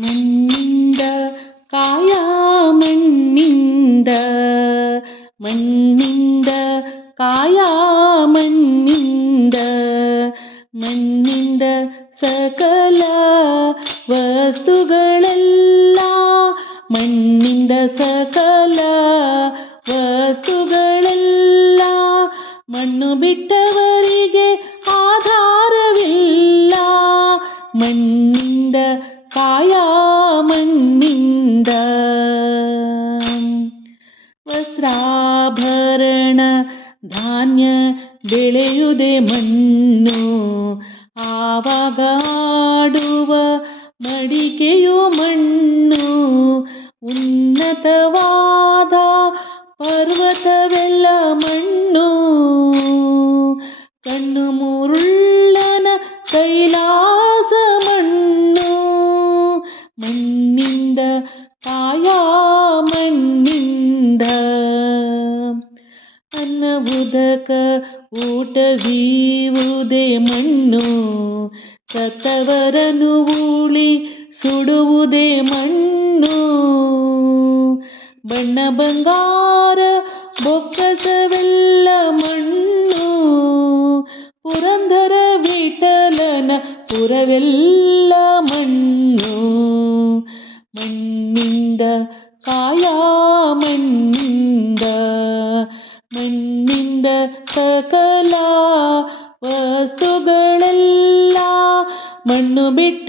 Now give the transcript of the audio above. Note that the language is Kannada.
ಮಣ್ಣಿಂದ ಕಾಯ ಮಣ್ಣಿಂದ ಮಣ್ಣಿಂದ ಕಾಯ ಮಣ್ಣಿಂದ ಮಣ್ಣಿಂದ ಸಕಲ ವಸ್ತುಗಳೆಲ್ಲ ಮಣ್ಣಿಂದ ಸಕಲ ವಸ್ತುಗಳೆಲ್ಲ ಮಣ್ಣು ಬಿಟ್ಟವರಿಗೆ ಆಧಾರವಿಲ್ಲ ಮಣ್ಣಿಂದ ಕಾಯ ಮಣ್ಣಿಂದ ವಸ್ತ್ರಾಭರಣ ಧಾನ್ಯ ಬೆಳೆಯುವುದೇ ಮಣ್ಣು ಆವಾಗ ಆಡುವ ಮಡಿಕೆಯು ಮಣ್ಣು ಉನ್ನತವಾದ ಪರ್ವತವೆಲ್ಲ ಮಣ್ಣು ಕಣ್ಣು ಮುರುಳ್ಳನ ಕೈಲಾಸ ಮಣ್ಣು ಮಣ್ಣಿಂದ ಕಾಯ ಮಣ್ಣಿಂದ ಅನ್ನವುದಕ ಊಟವೀವುದೇ ಮಣ್ಣು ಸತ್ತವರನು ಉಳಿ ಸುಡುವುದೇ ಮಣ್ಣು ಬಣ್ಣ ಬಂಗಾರ ಬೊಕ್ಕಸವೆಲ್ಲ ಮಣ್ಣು ಪುರಂದರ ವಿಠಲನ ಪುರವೆಲ್ಲ ಮಣ್ಣು ಮಣ್ಣಿಂದ ಕಾಯ ಮಣ್ಣಿಂದ ಮಣ್ಣಿಂದ ಸಕಲ ವಸ್ತುಗಳೆಲ್ಲ ಮಣ್ಣು ಬಿಟ್ಟ